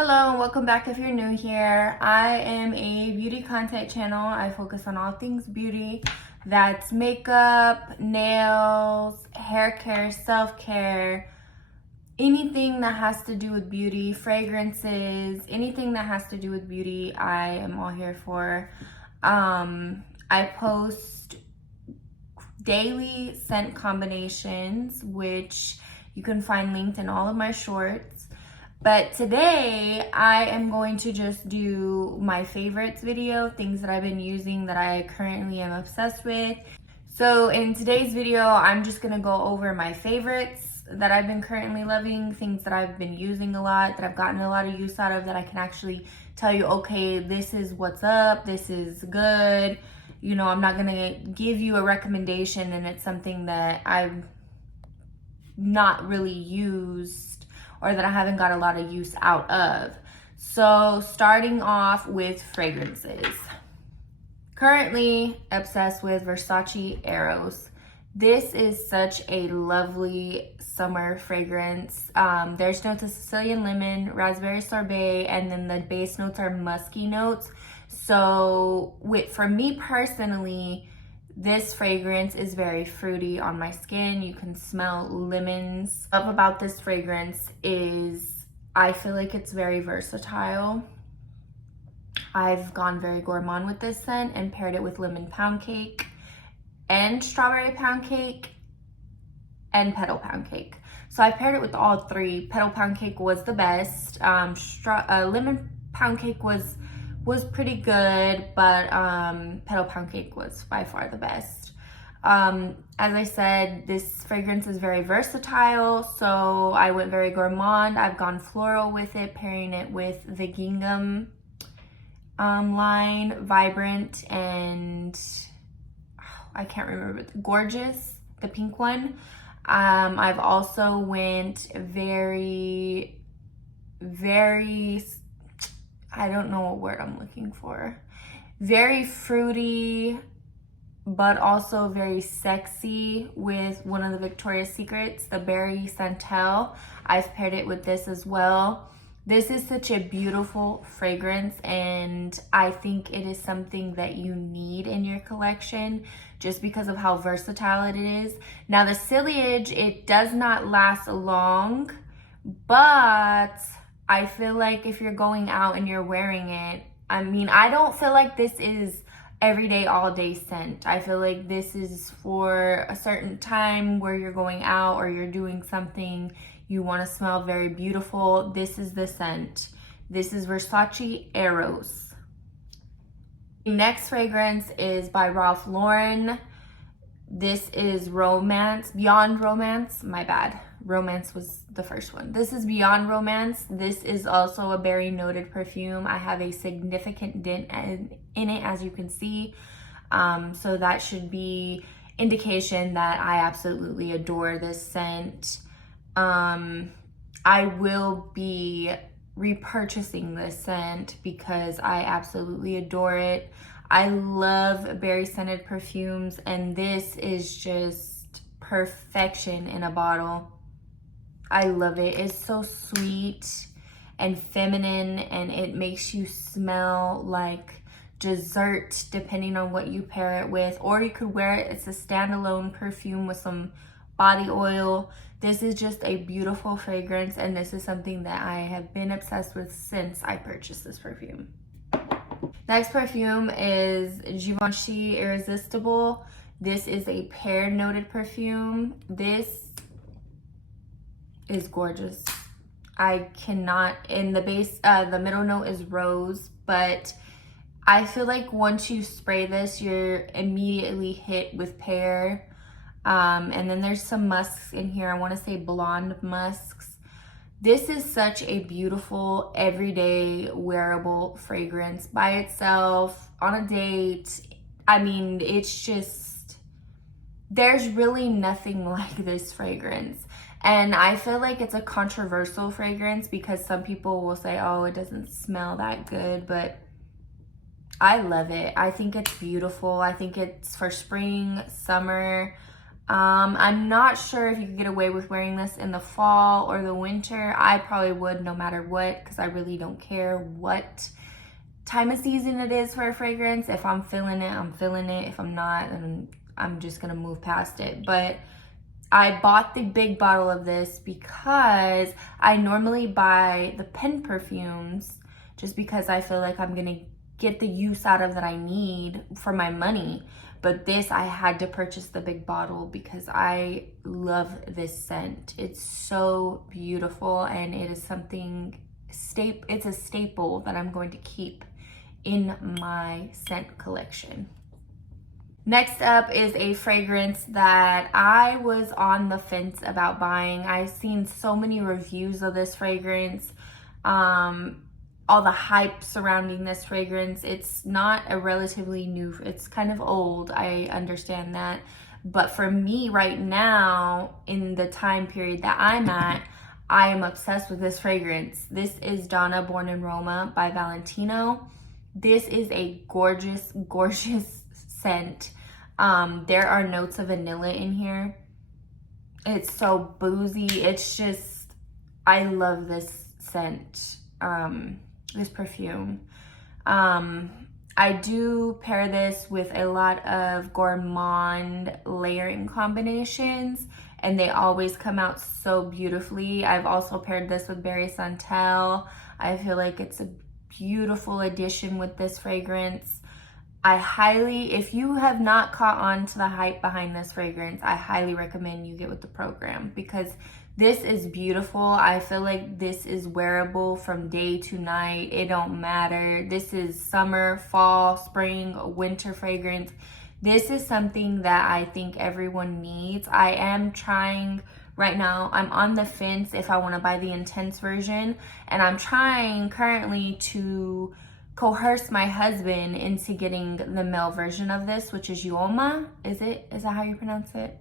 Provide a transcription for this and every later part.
Hello and welcome back if you're new here. I am a beauty content channel. I focus on all things beauty. That's makeup, nails, hair care, self-care, anything that has to do with beauty, fragrances, anything that has to do with beauty, I am all here for. I post daily scent combinations, which you can find linked in all of my shorts. But today I am going to just do my favorites video, things that I've been using that I currently am obsessed with. So in today's video, I'm just gonna go over my favorites that I've been currently loving, things that I've been using a lot, that I've gotten a lot of use out of, that I can actually tell you, okay, this is what's up, this is good. You know, I'm not gonna give you a recommendation and it's something that I've not really used or that I haven't got a lot of use out of. So starting off with fragrances. Currently obsessed with Versace Eros. This is such a lovely summer fragrance. There's notes of Sicilian lemon, raspberry sorbet, and then the base notes are musky notes. So for me personally, this fragrance is very fruity on my skin. You can smell lemons. What I love about this fragrance is I feel like it's very versatile. I've gone very gourmand with this scent and paired it with lemon pound cake and strawberry pound cake and petal pound cake. So I paired it with all three. Petal pound cake was the best. Lemon pound cake was pretty good, but petal pound cake was by far the best. As I said, this fragrance is very versatile, so I went very gourmand. I've gone floral with it, pairing it with the Gingham line, Vibrant, and I can't remember, Gorgeous, the pink one. I've also went very, I don't know what word I'm looking for. Very fruity, but also very sexy with one of the Victoria's Secrets, the Berry Santel. I've paired it with this as well. This is such a beautiful fragrance, and I think it is something that you need in your collection just because of how versatile it is. Now the sillage, it does not last long, but I feel like if you're going out and you're wearing it, I mean, I don't feel like this is everyday, all day scent. I feel like this is for a certain time where you're going out or you're doing something, you want to smell very beautiful. This is the scent. This is Versace Eros. The next fragrance is by Ralph Lauren. This is Romance, Beyond Romance, my bad. Romance was the first one. This is Beyond Romance. This is also a berry noted perfume. I have a significant dent in it, as you can see. So that should be indication that I absolutely adore this scent. I will be repurchasing this scent because I absolutely adore it. I love berry scented perfumes, and this is just perfection in a bottle. I love it. It's so sweet and feminine, and it makes you smell like dessert depending on what you pair it with, or you could wear it as a standalone perfume with some body oil. This is just a beautiful fragrance, and this is something that I have been obsessed with since I purchased this perfume. Next perfume is Givenchy Irresistible. This is a pear noted perfume. This is gorgeous. I cannot, in the base, the middle note is rose, but I feel like once you spray this, you're immediately hit with pear. And then there's some musks in here. I want to say blonde musks. This is such a beautiful, everyday, wearable fragrance by itself, on a date. I mean, it's just, there's really nothing like this fragrance. And I feel like it's a controversial fragrance because some people will say, oh, it doesn't smell that good, but I love it. I think it's beautiful. I think it's for spring, summer. I'm not sure if you could get away with wearing this in the fall or the winter. I probably would no matter what, because I really don't care what time of season it is for a fragrance. If I'm feeling it, I'm feeling it. If I'm not, then I'm just gonna move past it. But I bought the big bottle of this because I normally buy the pen perfumes just because I feel like I'm gonna get the use out of that I need for my money. But this, I had to purchase the big bottle because I love this scent. It's so beautiful, and it is something it's a staple that I'm going to keep in my scent collection. Next up is a fragrance that I was on the fence about buying. I've seen so many reviews of this fragrance. All the hype surrounding this fragrance. It's not a relatively new, it's kind of old, I understand that. But for me right now, in the time period that I'm at, I am obsessed with this fragrance. This is Donna Born in Roma by Valentino. This is a gorgeous, gorgeous scent. There are notes of vanilla in here. It's so boozy. It's just, I love this scent. This perfume. I do pair this with a lot of gourmand layering combinations, and they always come out so beautifully. I've also paired this with Berry Santel. I feel like it's a beautiful addition with this fragrance. If you have not caught on to the hype behind this fragrance, I highly recommend you get with the program because this is beautiful. I feel like this is wearable from day to night. It don't matter. This is summer, fall, spring, winter fragrance. This is something that I think everyone needs. I am trying right now. I'm on the fence if I want to buy the intense version, and I'm trying currently to coerce my husband into getting the male version of this, which is Uoma. Is that how you pronounce it?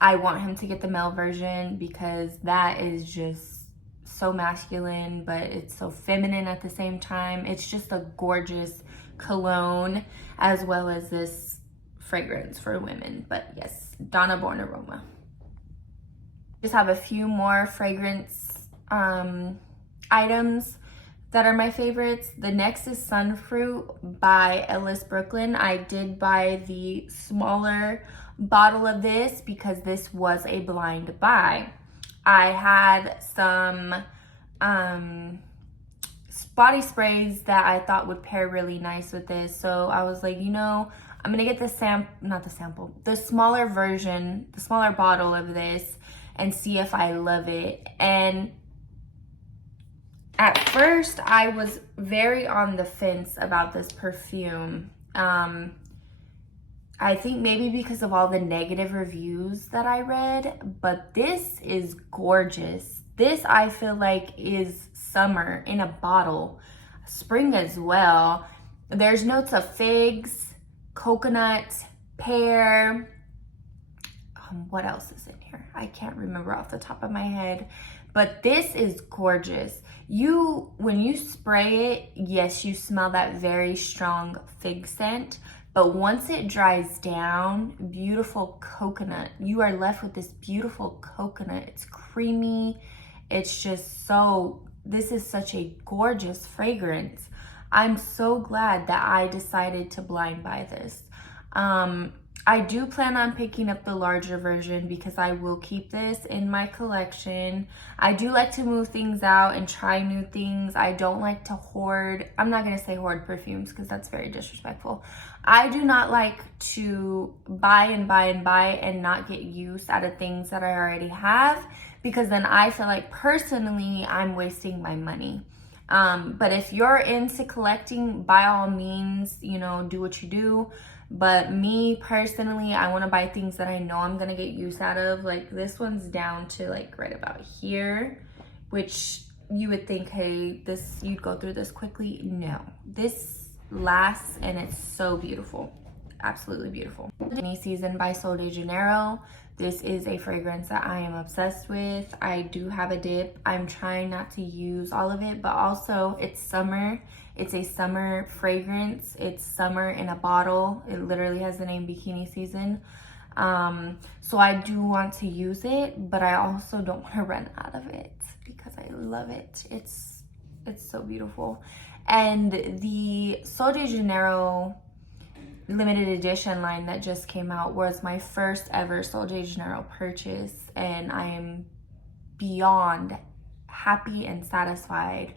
I want him to get the male version because that is just so masculine, but it's so feminine at the same time. It's just a gorgeous cologne as well as this fragrance for women. But yes, Donna Born in Roma. Just have a few more fragrance items that are my favorites. The next is Sunfruit by Ellis Brooklyn. I did buy the smaller bottle of this because this was a blind buy. I had some body sprays that I thought would pair really nice with this. So I was like, I'm gonna get the smaller version, the smaller bottle of this and see if I love it. And at first I was very on the fence about this perfume. I think maybe because of all the negative reviews that I read, but this is gorgeous. This I feel like is summer in a bottle, spring as well. There's notes of figs, coconut, pear. What else is in here? I can't remember off the top of my head, but this is gorgeous. When you spray it, yes, you smell that very strong fig scent, but once it dries down, beautiful coconut. You are left with this beautiful coconut. It's creamy. It's just this is such a gorgeous fragrance. I'm so glad that I decided to blind buy this. I do plan on picking up the larger version because I will keep this in my collection. I do like to move things out and try new things. I don't like to hoard. I'm not going to say hoard perfumes because that's very disrespectful. I do not like to buy and buy and buy and not get use out of things that I already have, because then I feel like personally I'm wasting my money. But if you're into collecting, by all means, do what you do. But me personally, I want to buy things that I know I'm going to get use out of. Like this one's down to like right about here, which you would think, hey, you'd go through this quickly. No, this lasts and it's so beautiful. absolutely beautiful. Bikini Season by Sol de Janeiro. This is a fragrance that I am obsessed with. I do have a dip. I'm trying not to use all of it, but also it's summer. It's a summer fragrance. It's summer in a bottle. It literally has the name Bikini Season. So I do want to use it, but I also don't want to run out of it because I love it. It's so beautiful. And the Sol de Janeiro limited edition line that just came out was my first ever Sol de Janeiro purchase, and I am beyond happy and satisfied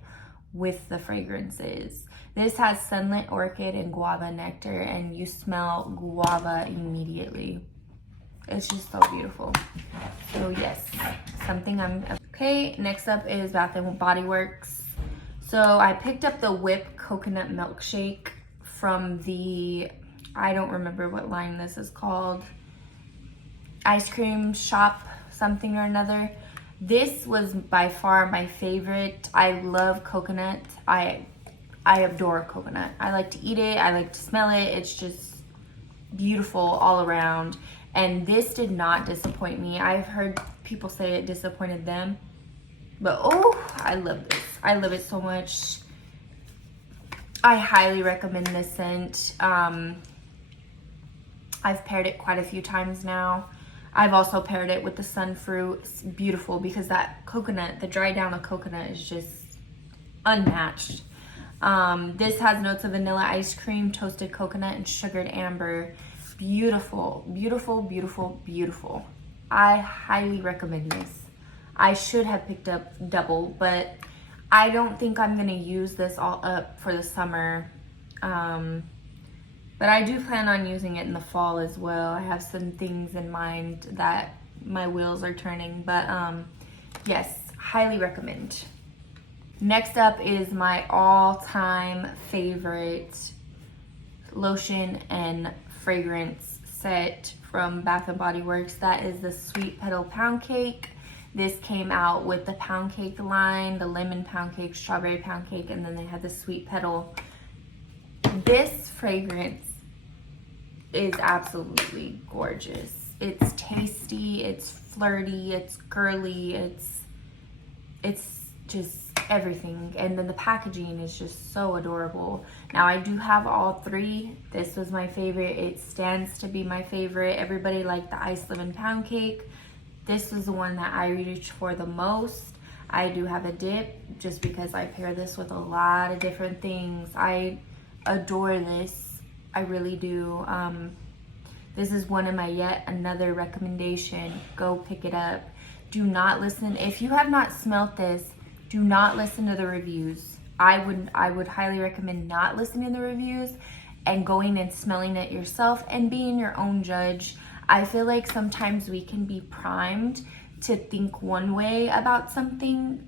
with the fragrances. This has sunlit orchid and guava nectar, and you smell guava immediately. It's just so beautiful. So yes, something I'm okay. Next up is Bath and Body Works. So I picked up the Whip Coconut Milkshake from the, I don't remember what line this is called, ice cream shop something or another. This was by far my favorite. I love coconut. I adore coconut. I like to eat it. I like to smell it. It's just beautiful all around. And this did not disappoint me. I've heard people say it disappointed them. But oh, I love this. I love it so much. I highly recommend this scent. I've paired it quite a few times now. I've also paired it with the Sunfruit. It's beautiful because that coconut, the dry down of coconut is just unmatched. This has notes of vanilla ice cream, toasted coconut, and sugared amber. Beautiful, beautiful, beautiful, beautiful. I highly recommend this. I should have picked up double, but I don't think I'm gonna use this all up for the summer. But I do plan on using it in the fall as well. I have some things in mind that my wheels are turning, but yes, highly recommend. Next up is my all-time favorite lotion and fragrance set from Bath & Body Works. That is the Sweet Petal Pound Cake. This came out with the pound cake line, the lemon pound cake, strawberry pound cake, and then they had the sweet petal. This fragrance is absolutely gorgeous. It's tasty, it's flirty, it's girly, it's just everything. And then the packaging is just so adorable. Now I do have all three. This was my favorite. It stands to be my favorite. Everybody liked the iced lemon pound cake. This was the one that I reached for the most. I do have a dip just because I pair this with a lot of different things. I adore this. I really do. This is one of my yet another recommendation. Go pick it up. Do not listen. If you have not smelt this, do not listen to the reviews. I would highly recommend not listening to the reviews and going and smelling it yourself and being your own judge. I feel like sometimes we can be primed to think one way about something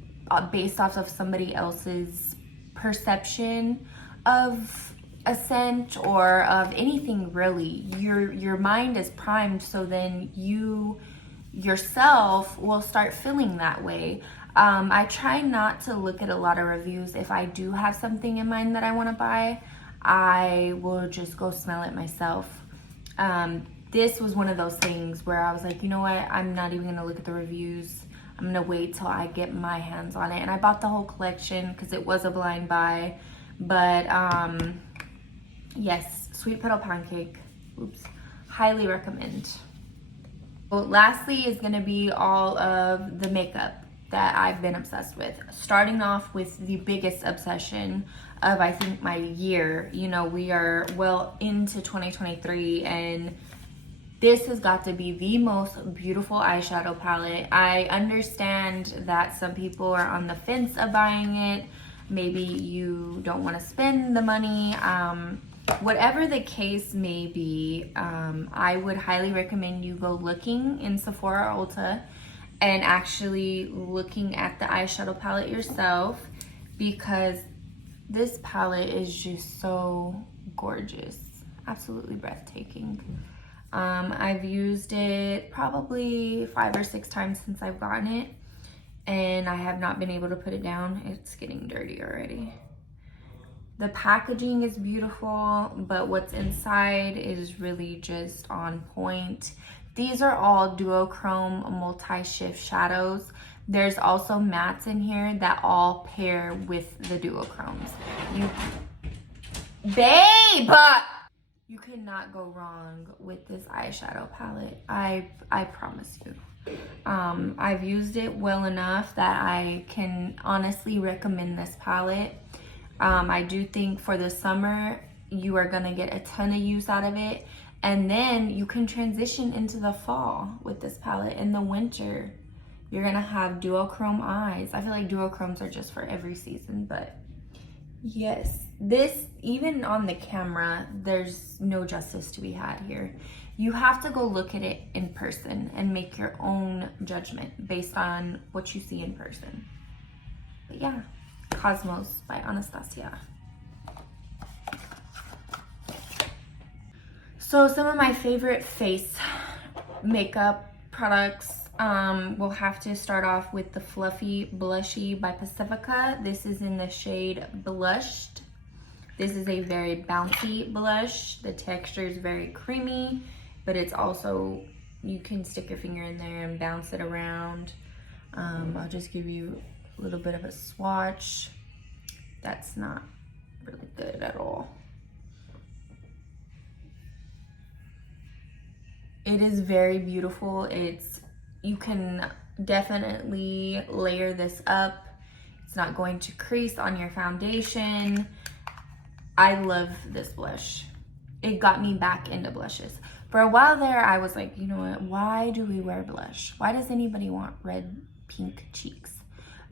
based off of somebody else's perception of a scent or of anything really. Your mind is primed, so then you yourself will start feeling that way. I try not to look at a lot of reviews. If I do have something in mind that I want to buy, I will just go smell it myself. This was one of those things where I was like, you know what, I'm not even gonna look at the reviews. I'm gonna wait till I get my hands on it. And I bought the whole collection because it was a blind buy. But yes, Sweet Petal Pound Cake, oops, highly recommend. Well, lastly is gonna be all of the makeup that I've been obsessed with. Starting off with the biggest obsession of, I think, my year. You know, we are well into 2023 and this has got to be the most beautiful eyeshadow palette. I understand that some people are on the fence of buying it. Maybe you don't want to spend the money. Whatever the case may be, I would highly recommend you go looking in Sephora or Ulta and actually looking at the eyeshadow palette yourself, because this palette is just so gorgeous. Absolutely breathtaking. I've used it probably 5 or 6 times since I've gotten it, and I have not been able to put it down. It's getting dirty already. The packaging is beautiful, but what's inside is really just on point. These are all duochrome multi-shift shadows. There's also mattes in here that all pair with the duochromes. Babe! You cannot go wrong with this eyeshadow palette. I promise you. I've used it well enough that I can honestly recommend this palette. I do think for the summer, you are gonna get a ton of use out of it. And then you can transition into the fall with this palette. In the winter, you're gonna have duochrome eyes. I feel like duochromes are just for every season, but yes, this, even on the camera, there's no justice to be had here. You have to go look at it in person and make your own judgment based on what you see in person. But yeah, Cosmos by Anastasia. So some of my favorite face makeup products, we'll have to start off with the Fluffy Blushy by Pacifica. This is in the shade Blushed. This is a very bouncy blush. The texture is very creamy, but it's also, you can stick your finger in there and bounce it around. I'll just give you a little bit of a swatch. That's not really good at all. It is very beautiful. You can definitely layer this up. It's not going to crease on your foundation. I love this blush. It got me back into blushes. For a while there, I was like, you know what? Why do we wear blush? Why does anybody want red, pink cheeks?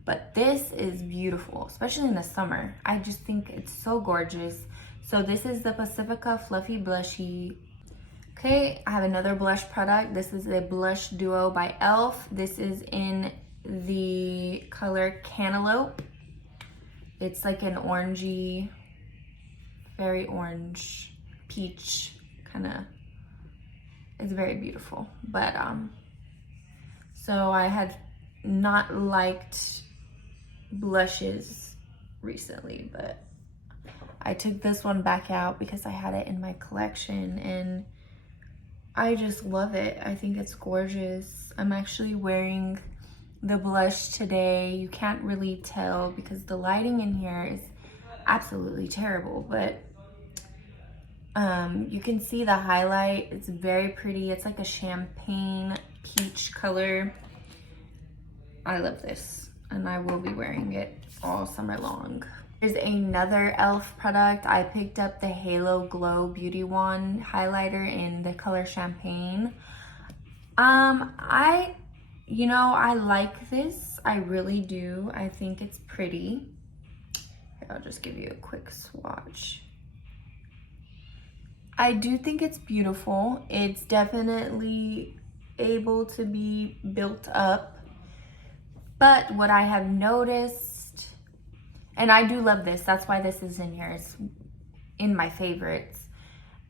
But this is beautiful, especially in the summer. I just think it's so gorgeous. So this is the Pacifica Fluffy Blushy. Okay, I have another blush product. This is a blush duo by e.l.f. This is in the color Cantaloupe. It's like an orangey, very orange, peach kind of. It's very beautiful. But so I had not liked blushes recently, but I took this one back out because I had it in my collection and I just love it. I think it's gorgeous. I'm actually wearing the blush today. You can't really tell because the lighting in here is absolutely terrible, but you can see the highlight. It's very pretty. It's like a champagne peach color. I love this and I will be wearing it all summer long. There's another e.l.f. product. I picked up the Halo Glow Beauty Wand highlighter in the color Champagne. I like this. I really do. I think it's pretty. Here, I'll just give you a quick swatch. I do think it's beautiful. It's definitely able to be built up. But what I have noticed, and I do love this, that's why this is in here, it's in my favorites.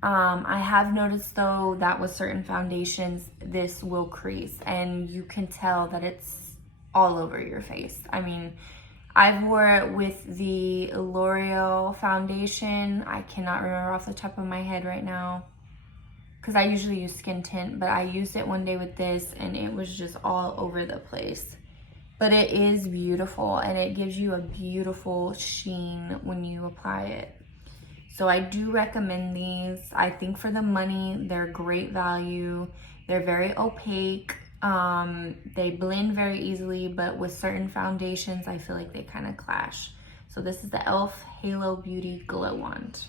I have noticed though that with certain foundations, this will crease and you can tell that it's all over your face. I mean, I've wore it with the L'Oreal foundation. I cannot remember off the top of my head right now because I usually use skin tint, but I used it one day with this and it was just all over the place. But it is beautiful and it gives you a beautiful sheen when you apply it. So I do recommend these. I think for the money, they're great value. They're very opaque. They blend very easily, but with certain foundations, I feel like they kind of clash. So this is the e.l.f. Halo Beauty Glow Wand.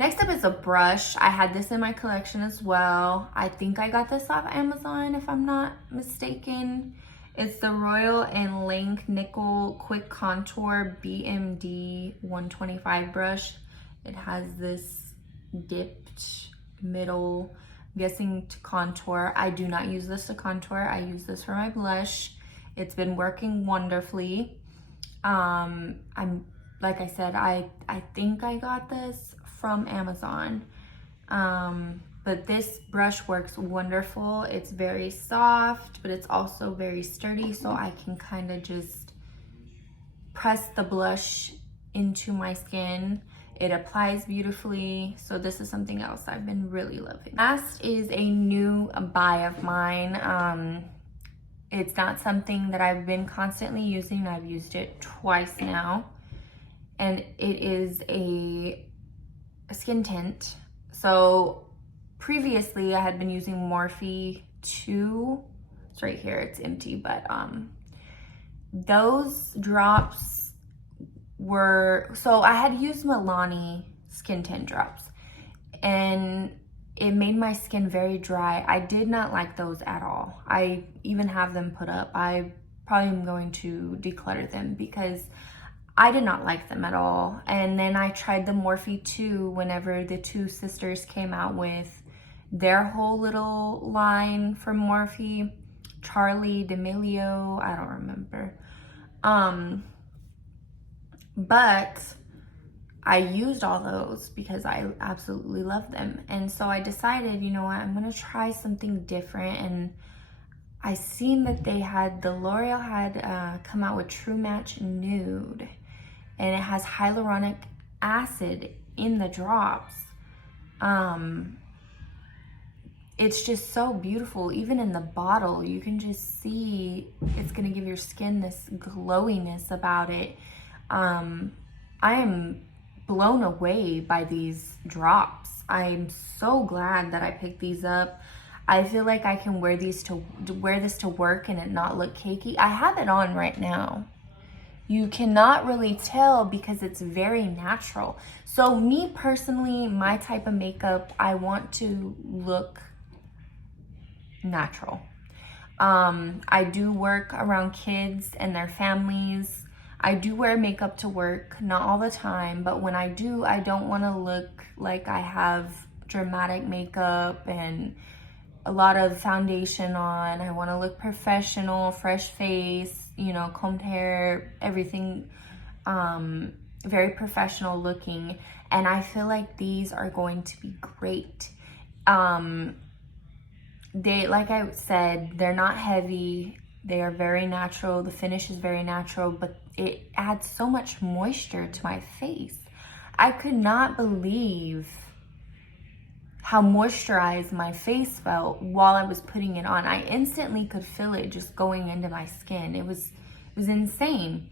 Next up is a brush. I had this in my collection as well. I think I got this off Amazon if I'm not mistaken. It's the Royal and Lank Nickel Quick Contour BMD 125 brush. It has this dipped middle, I'm guessing to contour. I do not use this to contour. I use this for my blush. It's been working wonderfully. Like I said, I think I got this from Amazon. But this brush works wonderful. It's very soft, but it's also very sturdy, so I can kind of just press the blush into my skin. It applies beautifully. So this is something else I've been really loving. Last is a new buy of mine. It's not something that I've been constantly using. I've used it twice now. And it is a skin tint. So previously I had been using Morphe 2. It's right here, it's empty, but those drops were, so I had used Milani skin tint drops and it made my skin very dry. I did not like those at all. I even have them put up. I probably am going to declutter them because I did not like them at all. And then I tried the Morphe 2 whenever the two sisters came out with their whole little line from Morphe. Charlie D'Amelio, I don't remember. But I used all those because I absolutely love them. And so I decided, you know what, I'm gonna try something different. And I seen that they had, the L'Oreal had come out with True Match Nude. And it has hyaluronic acid in the drops. It's just so beautiful. Even in the bottle, you can just see it's gonna give your skin this glowiness about it. I am blown away by these drops. I'm so glad that I picked these up. I feel like I can wear these to wear this to work and it not look cakey. I have it on right now. You cannot really tell because it's very natural. So me personally, my type of makeup, I want to look natural. I do work around kids and their families. I do wear makeup to work, not all the time, but when I do, I don't want to look like I have dramatic makeup and a lot of foundation on. I want to look professional, fresh face, you know, combed hair, everything very professional looking. And I feel like these are going to be great. They, like I said, they're not heavy. They are very natural. The finish is very natural, but it adds so much moisture to my face. I could not believe how moisturized my face felt while I was putting it on. I instantly could feel it just going into my skin. It was insane.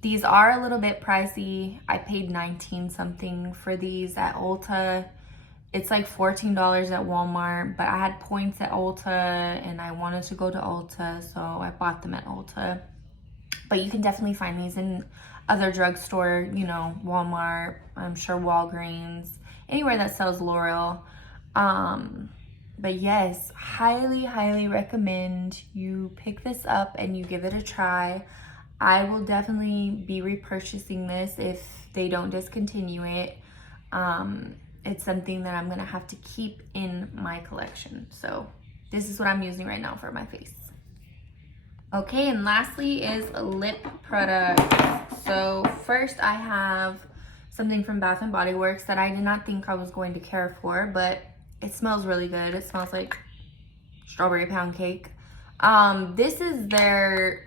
These are a little bit pricey. I paid 19 something for these at Ulta. It's like $14 at Walmart, but I had points at Ulta and I wanted to go to Ulta, so I bought them at Ulta. But you can definitely find these in other drugstore, you know, Walmart, I'm sure Walgreens, anywhere that sells L'Oreal. But yes, highly, highly recommend you pick this up and you give it a try. I will definitely be repurchasing this if they don't discontinue it. It's something that I'm gonna have to keep in my collection. So this is what I'm using right now for my face. Okay, and lastly is lip products. So first I have something from Bath & Body Works that I did not think I was going to care for, but it smells really good. It smells like strawberry pound cake. This is their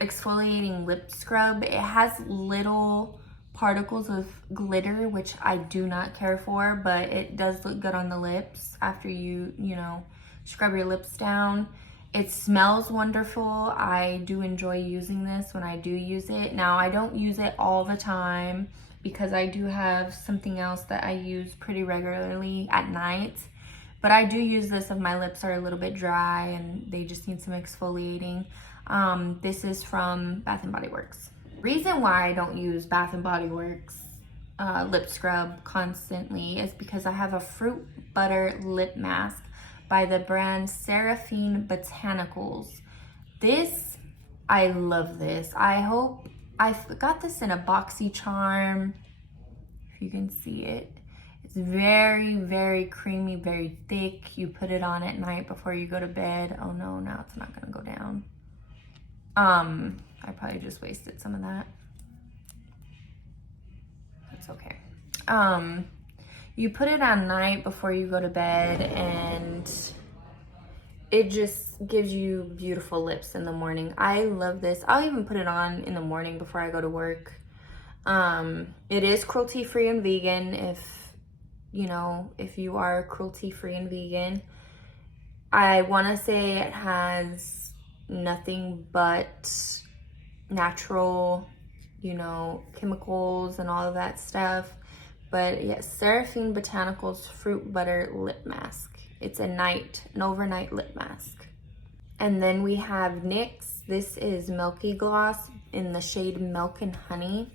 exfoliating lip scrub. It has little particles of glitter, which I do not care for, but it does look good on the lips after you know, scrub your lips down. It smells wonderful. I do enjoy using this when I do use it. Now, I don't use it all the time because I do have something else that I use pretty regularly at night, but I do use this if my lips are a little bit dry and they just need some exfoliating. This is from Bath & Body Works. Reason why I don't use Bath & Body Works lip scrub constantly is because I have a fruit butter lip mask by the brand Seraphine Botanicals. This, I love this. I got this in a boxy charm, if you can see it. It's very, very creamy, very thick. You put it on at night before you go to bed. Oh no, now it's not gonna go down. I probably just wasted some of that. That's okay. You put it on night before you go to bed and it just gives you beautiful lips in the morning. I love this. I'll even put it on in the morning before I go to work. It is cruelty free and vegan if, you know, if you are cruelty free and vegan. I want to say it has nothing but natural, you know, chemicals and all of that stuff. But yes, Seraphine Botanicals Fruit Butter Lip Mask. It's an overnight lip mask. And then we have NYX. This is Milky Gloss in the shade Milk and Honey.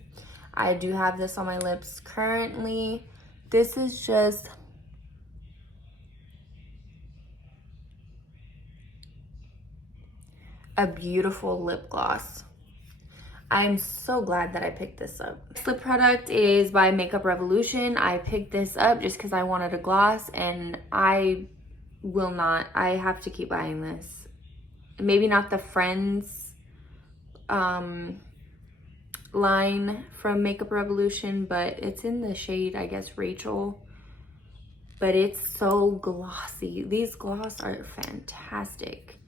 I do have this on my lips currently. This is just a beautiful lip gloss. I'm so glad that I picked this up. This lip product is by Makeup Revolution. I picked this up just because I wanted a gloss, and I have to keep buying this. Maybe not the Friends line from Makeup Revolution, but it's in the shade, I guess, Rachel. But it's so glossy. These gloss are fantastic.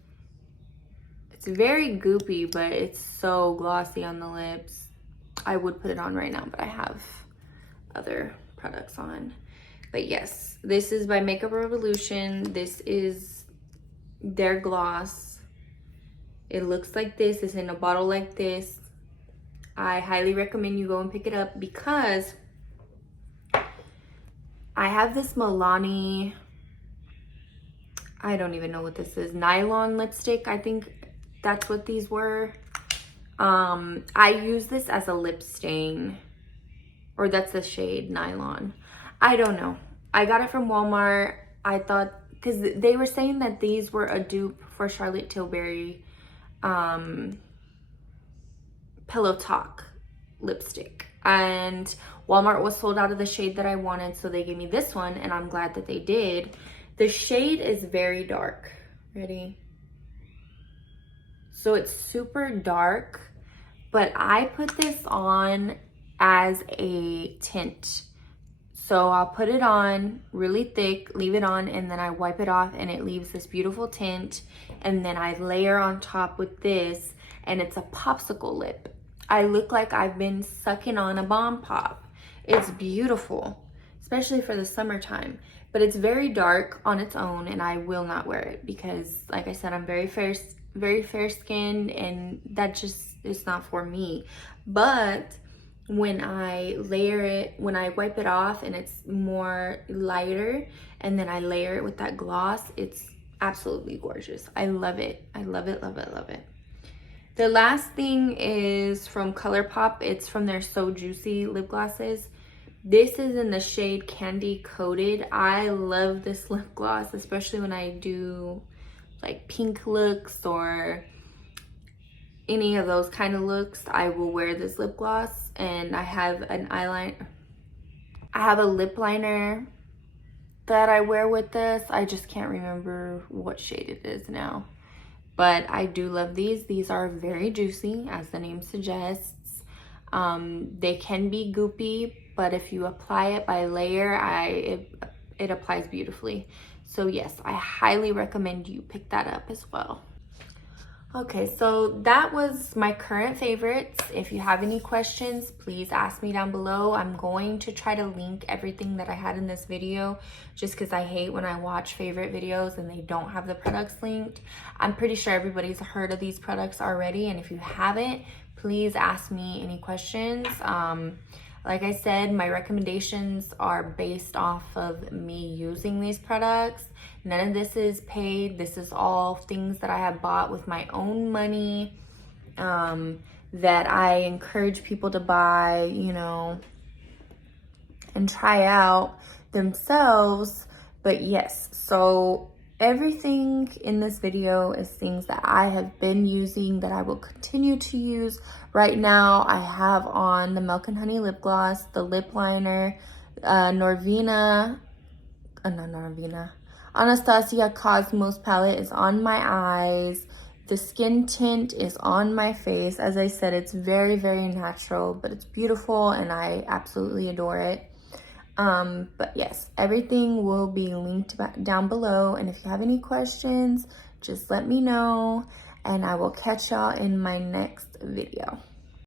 It's very goopy, but it's so glossy on the lips. I would put it on right now, but I have other products on. But yes, this is by Makeup Revolution. This is their gloss. It looks like this. It's in a bottle like this. I highly recommend you go and pick it up because I have this Milani, I don't even know what this is, nylon lipstick. I think that's what these were. I use this as a lip stain, or that's the shade Nylon. I don't know. I got it from Walmart. I thought, because they were saying that these were a dupe for Charlotte Tilbury Pillow Talk lipstick, and Walmart was sold out of the shade that I wanted, so they gave me this one, and I'm glad that they did. The shade is very dark. Ready? So it's super dark, but I put this on as a tint. So I'll put it on really thick, leave it on, and then I wipe it off, and it leaves this beautiful tint. And then I layer on top with this, and it's a popsicle lip. I look like I've been sucking on a bomb pop. It's beautiful, especially for the summertime. But it's very dark on its own, and I will not wear it because, like I said, I'm very fair skinned, and that just is not for me. But when I layer it, when I wipe it off and it's more lighter, and then I layer it with that gloss, it's absolutely gorgeous. I love it. I love it, love it, love it. The last thing is from ColourPop. It's from their So Juicy lip glosses. This is in the shade Candy Coated. I love this lip gloss, especially when I do like pink looks or any of those kind of looks. I will wear this lip gloss, and I have an eyeliner. I have a lip liner that I wear with this. I just can't remember what shade it is now. But I do love these. These are very juicy, as the name suggests. They can be goopy, but if you apply it by layer, it applies beautifully. So yes, I highly recommend you pick that up as well. Okay, so that was my current favorites. If you have any questions, please ask me down below. I'm going to try to link everything that I had in this video, just because I hate when I watch favorite videos and they don't have the products linked. I'm pretty sure everybody's heard of these products already, and if you haven't, please ask me any questions. Like I said, my recommendations are based off of me using these products. None of this is paid. This is all things that I have bought with my own money, that I encourage people to buy, you know, and try out themselves. But yes, so everything in this video is things that I have been using, that I will continue to use. Right now, I have on the Milk and Honey lip gloss, the lip liner, Anastasia Cosmos palette is on my eyes. The skin tint is on my face. As I said, it's very, very natural, but it's beautiful, and I absolutely adore it. But yes, everything will be linked down below, and if you have any questions, just let me know, and I will catch y'all in my next video.